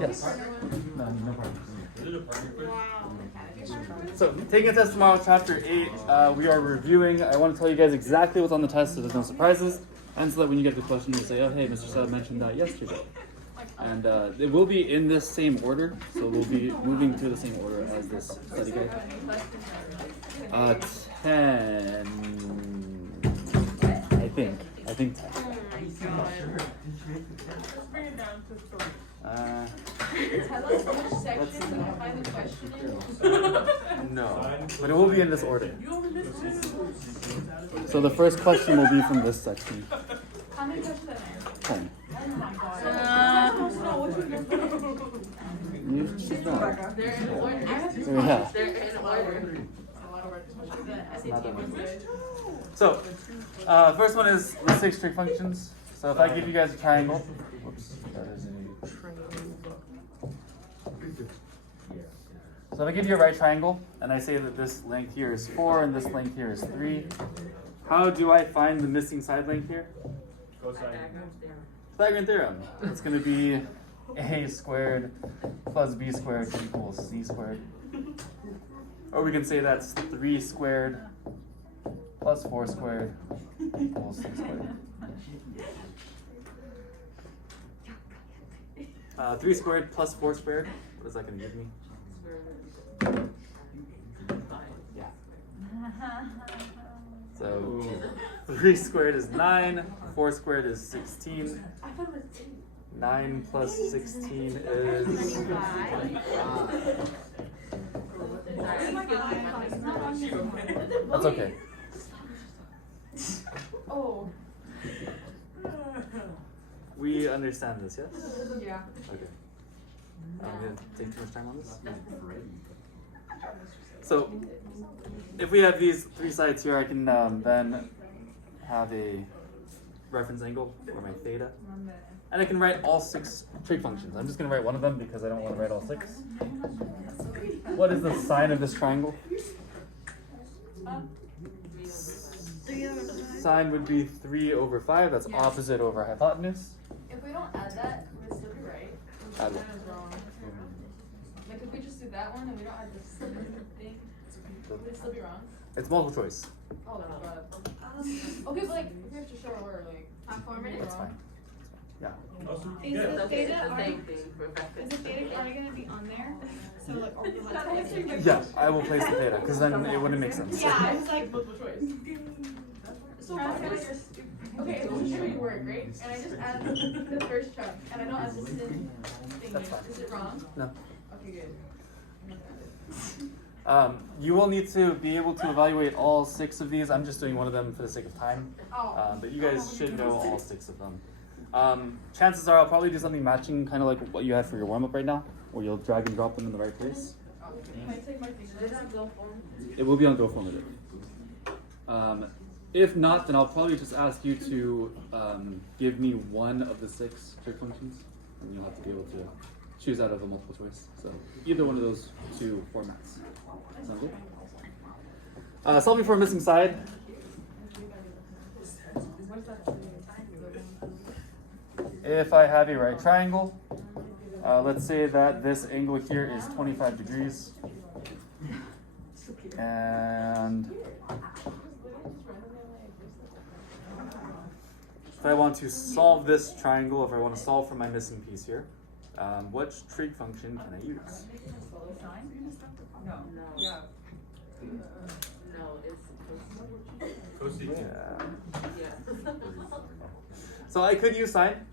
Yes. No problem. Wow. So, taking a test tomorrow, chapter 8, we are reviewing. I want to tell you guys exactly what's on the test so there's no surprises. And so that when you get the question, you'll say, oh, hey, Mr. Saab mentioned that yesterday. And it will be in this same order. So we'll be moving through the same order as this study guide. 10. I think 10. Tell us which sections and find the question in. No, but it will be in this order. So the first question will be from this section. How many questions are there? 10. Oh my god. You should know. They're in order. Yeah. They're in order. Not that one. So, first one is let's take trig functions. So if I give you guys a triangle, whoops, that is a So if I give you a right triangle, and I say that this length here is 4 and this length here is 3, how do I find the missing side length here? Pythagorean theorem. It's going to be a squared plus b squared equals c squared. Or we can say that's 3 squared plus 4 squared equals c squared. 3 squared plus 4 squared, what is that going to give me? So 3 squared is 9, 4 squared is 16, 9 plus 16 is... That's okay. Oh. We understand this, yes? Yeah. Okay. I'm going to take too much time on this. So, if we have these 3 sides here, I can then have a reference angle for my theta. And I can write all 6 trig functions. I'm just going to write one of them because I don't want to write all 6. What is the sine of this triangle? Sine would be 3 over 5. That's opposite over hypotenuse. If we don't add that, would it still be right? Add what? That is wrong. Like if we just do that one and we don't add this thing, would it still be wrong? It's multiple choice. Oh my god. Okay, but like if we have to show where like platform It's fine. Yeah. Is the theta already going to be on there? So like overlap. Yeah, I will place the theta because then it wouldn't make sense. Yeah, I was like multiple choice. So okay, it's just show you work, right? And I just add the first chunk and I don't add the sin thing. That's fine. Is it wrong? No. Okay, good. You will need to be able to evaluate all 6 of these. I'm just doing one of them for the sake of time. Oh. But you guys should know all 6 of them. Chances are I'll probably do something matching kind of like what you had for your warm-up right now, where you'll drag and drop them in the right place. Can I take my finger? It will be on Go Formative. If not, then I'll probably just ask you to give me one of the 6 trig functions, and you'll have to be able to choose out of a multiple choice. So either one of those 2 formats. Sound good? Solving for a missing side. If I have a right triangle, let's say that this angle here is 25 degrees. And if I want to solve this triangle, if I want to solve for my missing piece here, what trig function can I use? No. Yeah. No, it's Yeah. So I could use sine,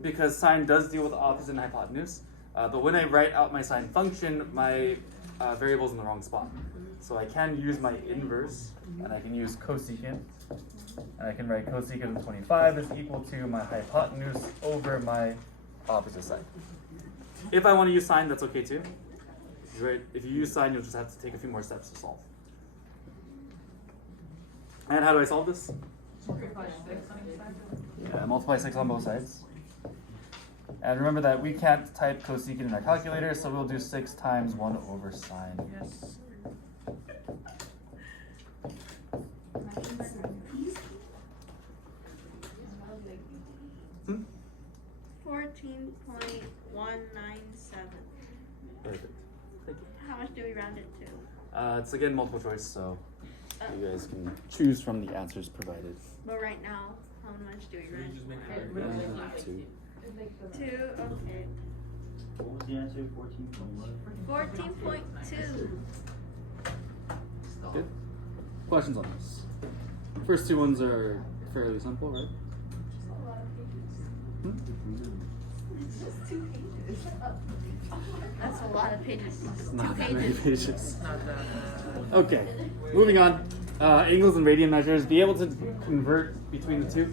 because sine does deal with opposite and hypotenuse. But when I write out my sine function, my variable's in the wrong spot. So I can use my inverse, and I can use cosecant. And I can write cosecant of 25 is equal to my hypotenuse over my opposite side. If I want to use sine, that's okay too. If you use sine, you'll just have to take a few more steps to solve. And how do I solve this? Yeah, multiply 6 on both sides. And remember that we can't type cosecant in our calculator, so we'll do 6 times 1 over sine. Yes. 14.19 round it to? It's again multiple choice, so you guys can choose from the answers provided. But right now, how much do we round? Just make it. 2. 2, okay. What was the answer? 14.1? 14.2. Good. Questions on this? First two ones are fairly simple, right? It's just 2 pages. That's a lot of pages. Not 2 that many pages. pages. Not that bad. Okay, moving on. Angles and radian measures. Be able to convert between the two.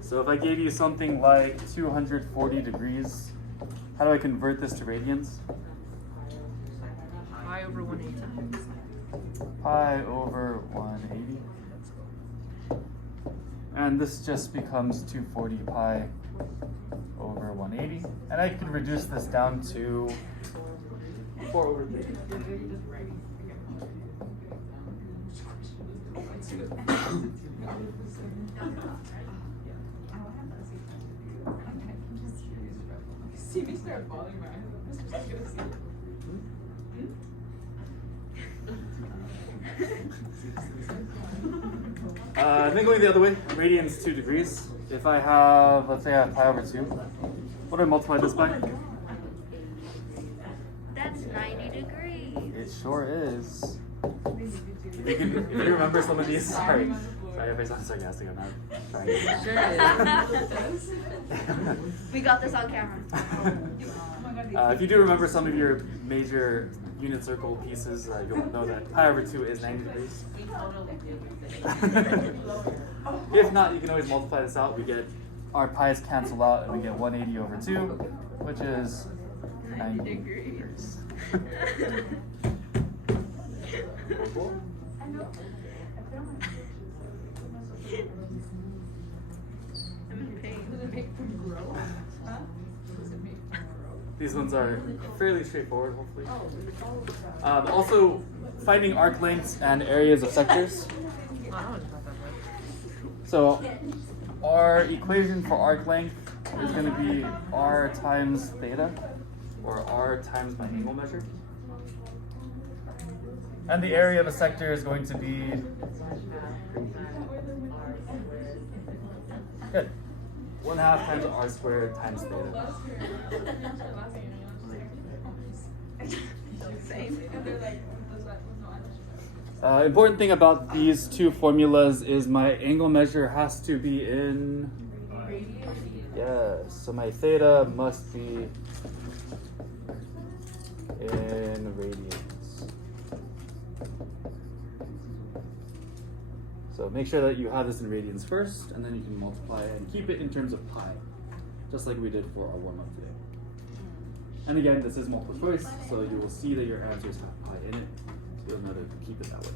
So if I gave you something like 240 degrees, how do I convert this to radians? Pi over 180. Pi over 180. And this just becomes 240 pi over 180. And I could reduce this down to 4 over 3. See me start falling, man. This is just gonna see it. Then going the other way, radians 2 degrees. If I have, let's say I have pi over 2, what do I multiply this by? That's 90 degrees. It sure is. If you remember some of these, sorry if I sound sarcastic, I'm not trying to. We got this on camera. If you do remember some of your major unit circle pieces, you'll know that pi over 2 is 90 degrees. If not, you can always multiply this out. We get our pi's cancel out and we get 180 over 2, which is 90 degrees. I'm in pain. Does it make food grow? Huh? Does it make food grow? These ones are fairly straightforward, hopefully. Also, finding arc lengths and areas of sectors. So, our equation for arc length is going to be r times theta, or r times my angle measure. And the area of a sector is going to be, good, 1/2 times r squared times theta. Important thing about these two formulas is my angle measure has to be in, yes, so my theta must be in radians. So make sure that you have this in radians first, and then you can multiply and keep it in terms of pi, just like we did for our warm-up today. And again, this is multiple choice, so you will see that your answers have pi in it. You'll know to keep it that way.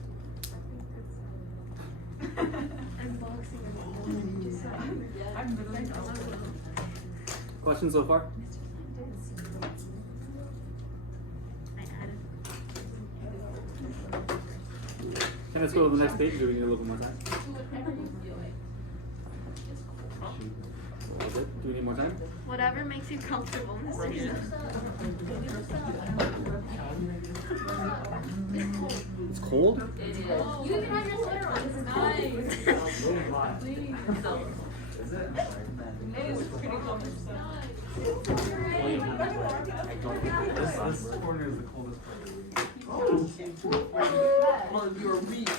I'm literally Questions so far? Can I just go to the next page? Do we need a little bit more time? A little bit? Do we need more time? Whatever makes you comfortable, Mr. Yu. It's cold? You can have your sweater on. This is nice. Is it? It is pretty cold. This corner is the coldest part. Well, you're weak.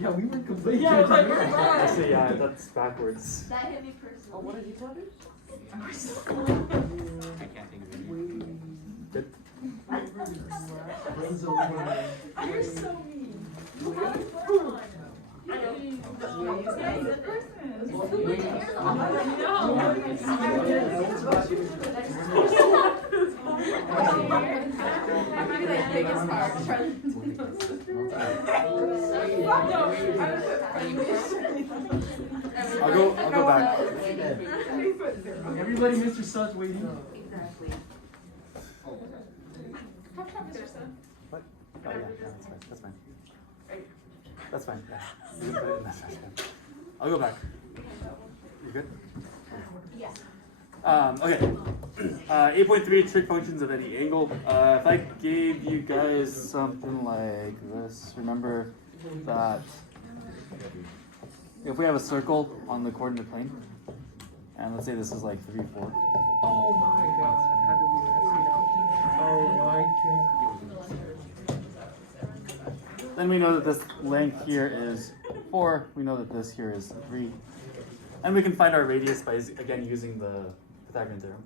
Yeah, we were completely Actually, yeah, that's backwards. That hit me personally. Oh, what did you tell me? I can't think of it. Good. You're so mean. I'll go back. Everybody, Mr. Such waiting. Exactly. What? Oh yeah, that's fine. That's fine. That's fine. Yeah. You can put it in that section. I'll go back. You good? Yes. Okay. 8.3 trig functions of any angle. If I gave you guys something like this, remember that if we have a circle on the coordinate plane, and let's say this is like 3, 4. Oh my god, how do we mess it up? Oh my god. Then we know that this length here is 4. We know that this here is 3. And we can find our radius by, again, using the Pythagorean theorem.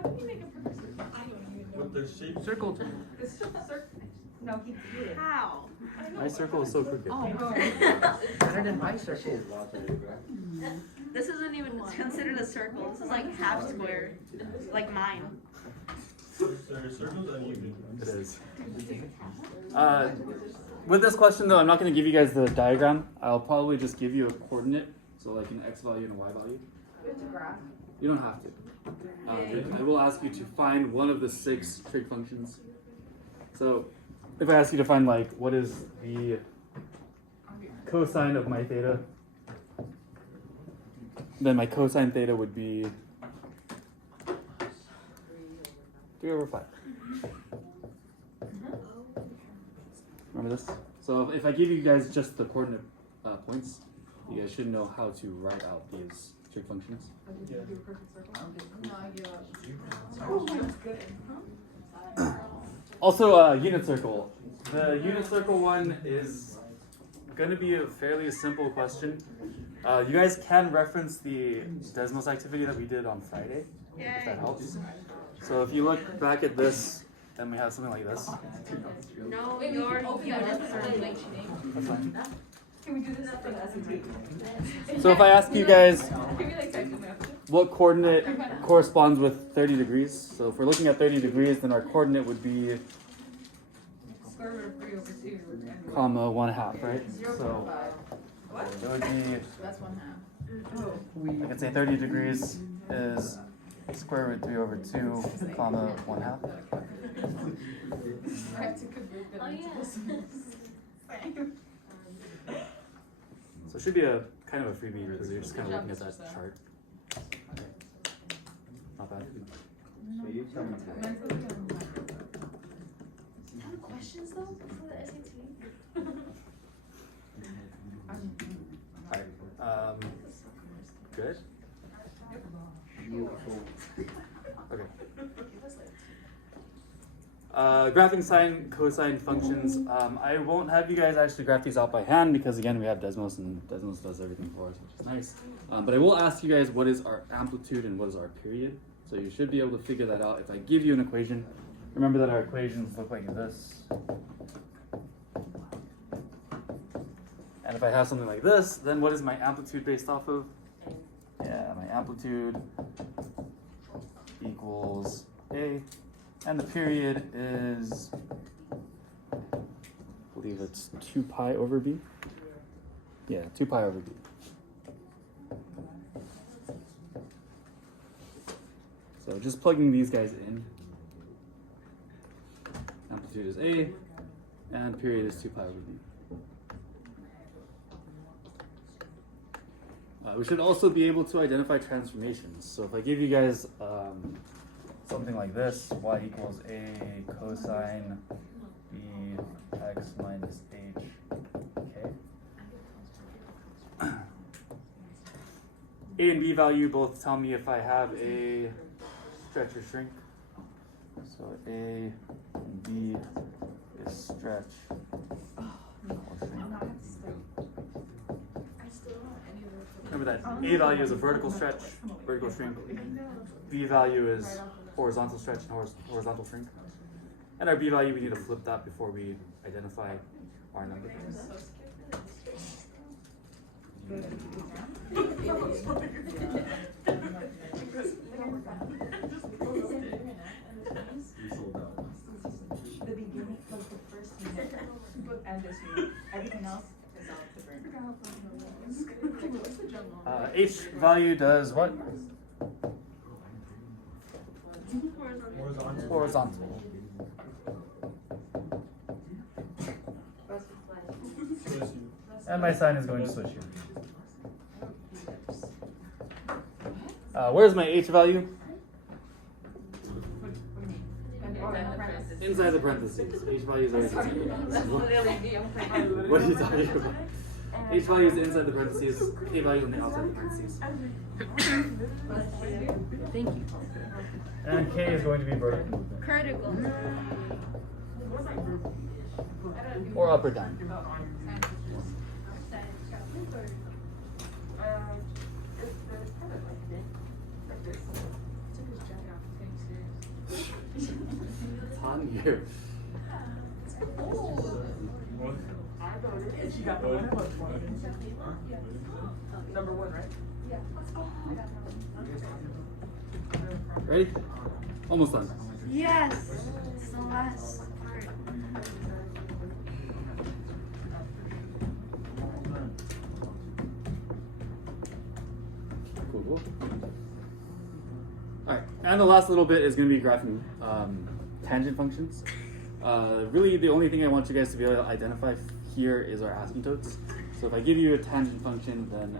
How do you make a perfect circle? I don't even know. With the shape. Circle. This circle. No, he did it. How? I know. My circle is so crooked. Oh, God. Better than my circle. This isn't even considered a circle. This is like half square, like mine. Circles uneven. It is. With this question, though, I'm not going to give you guys the diagram. I'll probably just give you a coordinate, so like an x value and a y value. We have to graph. You don't have to. I will ask you to find one of the 6 trig functions. So, if I ask you to find like what is the cosine of my theta, then my cosine theta would be 3/5. Remember this? So if I give you guys just the coordinate points, you guys should know how to write out these trig functions. Do a perfect circle? No, I give up. Oh, mine's good. Also, unit circle. The unit circle one is going to be a fairly simple question. You guys can reference the Desmos activity that we did on Friday, if that helps. So if you look back at this, then we have something like this. No, Wait, you're open you that just up for like cheating. That's fine. Can we do this for the SAT? So if I ask you guys Can we like type them out? what coordinate corresponds with 30 degrees, so if we're looking at 30 degrees, then our coordinate would be Square root of 3/2. comma 1/2, right? 0.5. So What? it would be, That's 1/2. I could say 30 degrees is square root 3/2, comma 1/2. I have to convert them into decimals. So it should be a kind of a freebie because you're just kind of looking at that chart. Not bad. Questions though for the SAT? Alright. Good. Okay. Graphing sine, cosine functions. I won't have you guys actually graph these out by hand because again we have Desmos and Desmos does everything for us, which is nice. But I will ask you guys what is our amplitude and what is our period. So you should be able to figure that out if I give you an equation. Remember that our equations look like this. And if I have something like this, then what is my amplitude based off of? Yeah, my amplitude equals A. And the period is, I believe it's 2 pi over B. Yeah, 2 pi over B. So just plugging these guys in. Amplitude is A, and period is 2 pi over B. We should also be able to identify transformations. So if I give you guys something like this, y equals a cosine b x minus h, okay. A and b value both tell me if I have a stretch or shrink. So a and b is stretch or shrink. Remember that A value is a vertical stretch, vertical shrink. B value is horizontal stretch and horizontal shrink. And our B value, we need to flip that before we identify our number. The beginning, like the first unit, and this unit. Everything else is out different. H value does what? Horizontal. And my sign is going to switch here. Where's my H value? inside the parentheses. H value is always inside the parentheses. What are you talking about? H value is inside the parentheses, K value on the outside the parentheses. Thank you. And K is going to be vertical movement. Critical. Or up or down. It's on you. What? She got the one. Number one, right? Ready? Almost done. Yes. It's the last part. Cool, cool. Alright, and the last little bit is going to be graphing tangent functions. Really, the only thing I want you guys to be able to identify here is our asymptotes. So if I give you a tangent function, then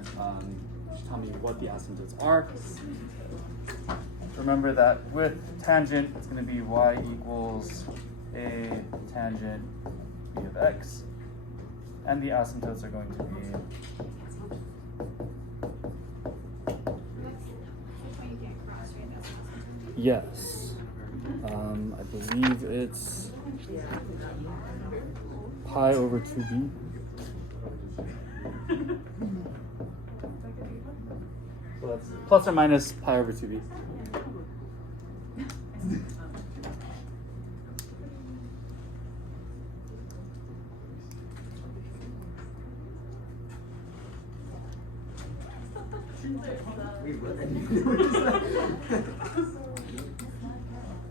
just tell me what the asymptotes are. Remember that with tangent, it's going to be y equals a tangent b of x, and the asymptotes are going to be yes. I believe it's pi over 2b. So that's plus or minus pi over 2b.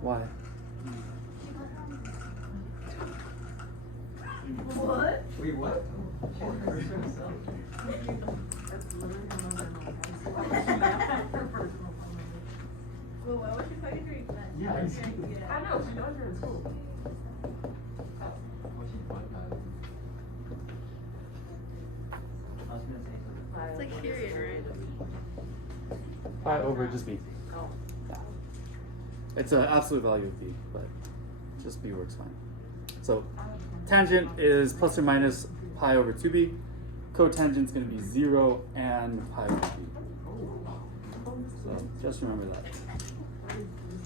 Why? What? Wait, what? Well, why would you fight a Greek then? Yeah, Like, exactly. yeah. I know, she does her in school. It's like period, right? Pi over just b. Yeah. It's an absolute value of b, but just b works fine. So tangent is plus or minus pi over 2b. Cotangent is going to be 0 and pi over b. So just remember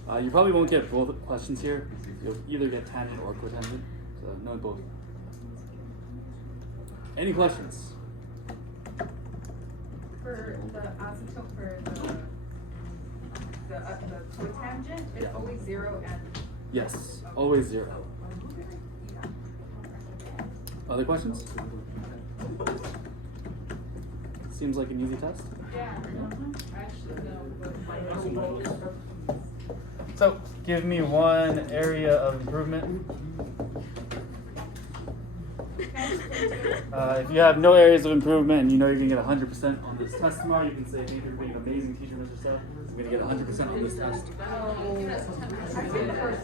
that. You probably won't get both questions here. You'll either get tangent or cotangent. So know both. Any questions? For the asymptote for the cotangent, it's always 0 and. Yes, always 0. Other questions? Seems like an easy test. Yeah. Actually, no, but. So, give me one area of improvement. If you have no areas of improvement and you know you're going to get 100% on this test tomorrow, you can say, thank you for being an amazing teacher, Mr. Seth. I'm going to get 100% on this test. I think the first